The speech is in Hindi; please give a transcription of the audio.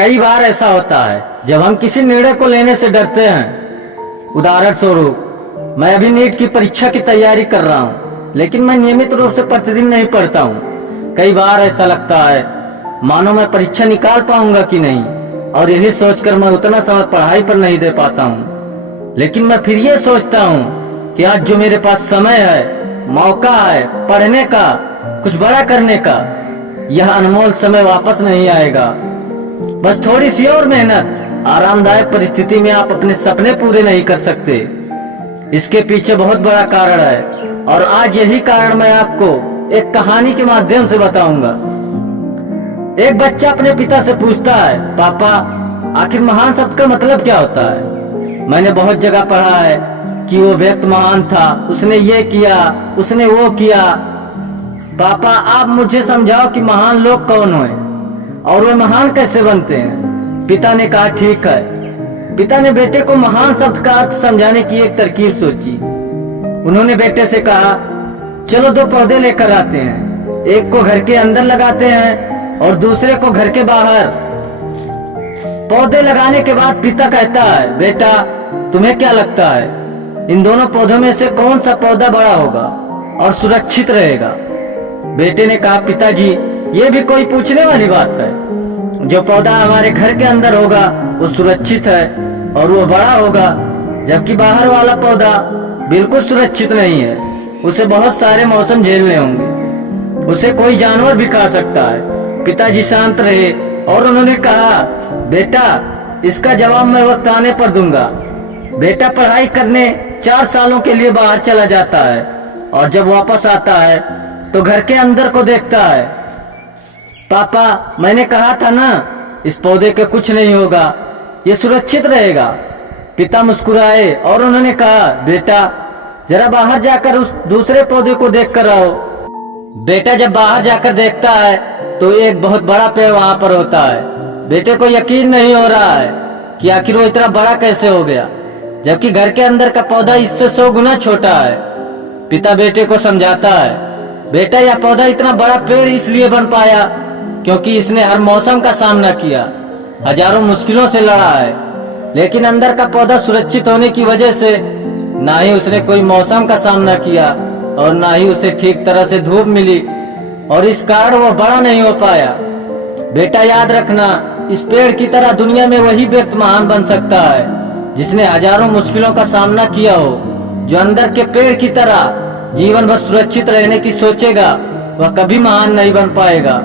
कई बार ऐसा होता है जब हम किसी निर्णय को लेने से डरते हैं। उदाहरण स्वरूप मैं अभी नीट की परीक्षा की तैयारी कर रहा हूँ, लेकिन मैं नियमित रूप से प्रतिदिन नहीं पढ़ता हूँ। कई बार ऐसा लगता है मानो मैं परीक्षा निकाल पाऊंगा कि नहीं, और यही सोचकर मैं उतना समय पढ़ाई पर नहीं दे पाता हूँ। लेकिन मैं फिर ये सोचता हूँ कि आज जो मेरे पास समय है, मौका है पढ़ने का, कुछ बड़ा करने का, यह अनमोल समय वापस नहीं आएगा। बस थोड़ी सी और मेहनत, आरामदायक परिस्थिति में आप अपने सपने पूरे नहीं कर सकते। इसके पीछे बहुत बड़ा कारण है, और आज यही कारण मैं आपको एक कहानी के माध्यम से बताऊंगा। एक बच्चा अपने पिता से पूछता है, पापा आखिर महान शब्द का मतलब क्या होता है? मैंने बहुत जगह पढ़ा है कि वो व्यक्ति महान था, उसने ये किया, उसने वो किया। पापा आप मुझे समझाओ कि महान लोग कौन हुए और वे महान कैसे बनते हैं? पिता ने कहा ठीक है। पिता ने बेटे को महान शब्द का अर्थ समझाने की एक तरकीब सोची। उन्होंने बेटे से कहा, चलो दो पौधे लेकर आते हैं, एक को घर के अंदर लगाते हैं और दूसरे को घर के बाहर। पौधे लगाने के बाद पिता कहता है, बेटा तुम्हें क्या लगता है इन दोनों पौधों में से कौन सा पौधा बड़ा होगा और सुरक्षित रहेगा? बेटे ने कहा, पिताजी ये भी कोई पूछने वाली बात है। जो पौधा हमारे घर के अंदर होगा वो सुरक्षित है और वो बड़ा होगा, जबकि बाहर वाला पौधा बिल्कुल सुरक्षित नहीं है। उसे बहुत सारे मौसम झेलने होंगे, उसे कोई जानवर भी खा सकता है। पिताजी शांत रहे और उन्होंने कहा, बेटा इसका जवाब मैं वक्त आने पर दूंगा। बेटा पढ़ाई करने 4 सालों के लिए बाहर चला जाता है, और जब वापस आता है तो घर के अंदर को देखता है। पापा मैंने कहा था ना, इस पौधे के कुछ नहीं होगा, ये सुरक्षित रहेगा। पिता मुस्कुराए और उन्होंने कहा, बेटा जरा बाहर जाकर उस दूसरे पौधे को देख कर आओ। बेटा जब बाहर जाकर देखता है तो एक बहुत बड़ा पेड़ वहां पर होता है। बेटे को यकीन नहीं हो रहा है कि आखिर वो इतना बड़ा कैसे हो गया, जबकि घर के अंदर का पौधा इससे 100 गुना छोटा है। पिता बेटे को समझाता है, बेटा यह पौधा इतना बड़ा पेड़ इसलिए बन पाया क्योंकि इसने हर मौसम का सामना किया, हजारों मुश्किलों से लड़ा है। लेकिन अंदर का पौधा सुरक्षित होने की वजह से ना ही उसने कोई मौसम का सामना किया और ना ही उसे ठीक तरह से धूप मिली, और इस कारण वो बड़ा नहीं हो पाया। बेटा याद रखना, इस पेड़ की तरह दुनिया में वही व्यक्ति महान बन सकता है जिसने हजारों मुश्किलों का सामना किया हो। जो अंदर के पेड़ की तरह जीवन भर सुरक्षित रहने की सोचेगा वह कभी महान नहीं बन पाएगा।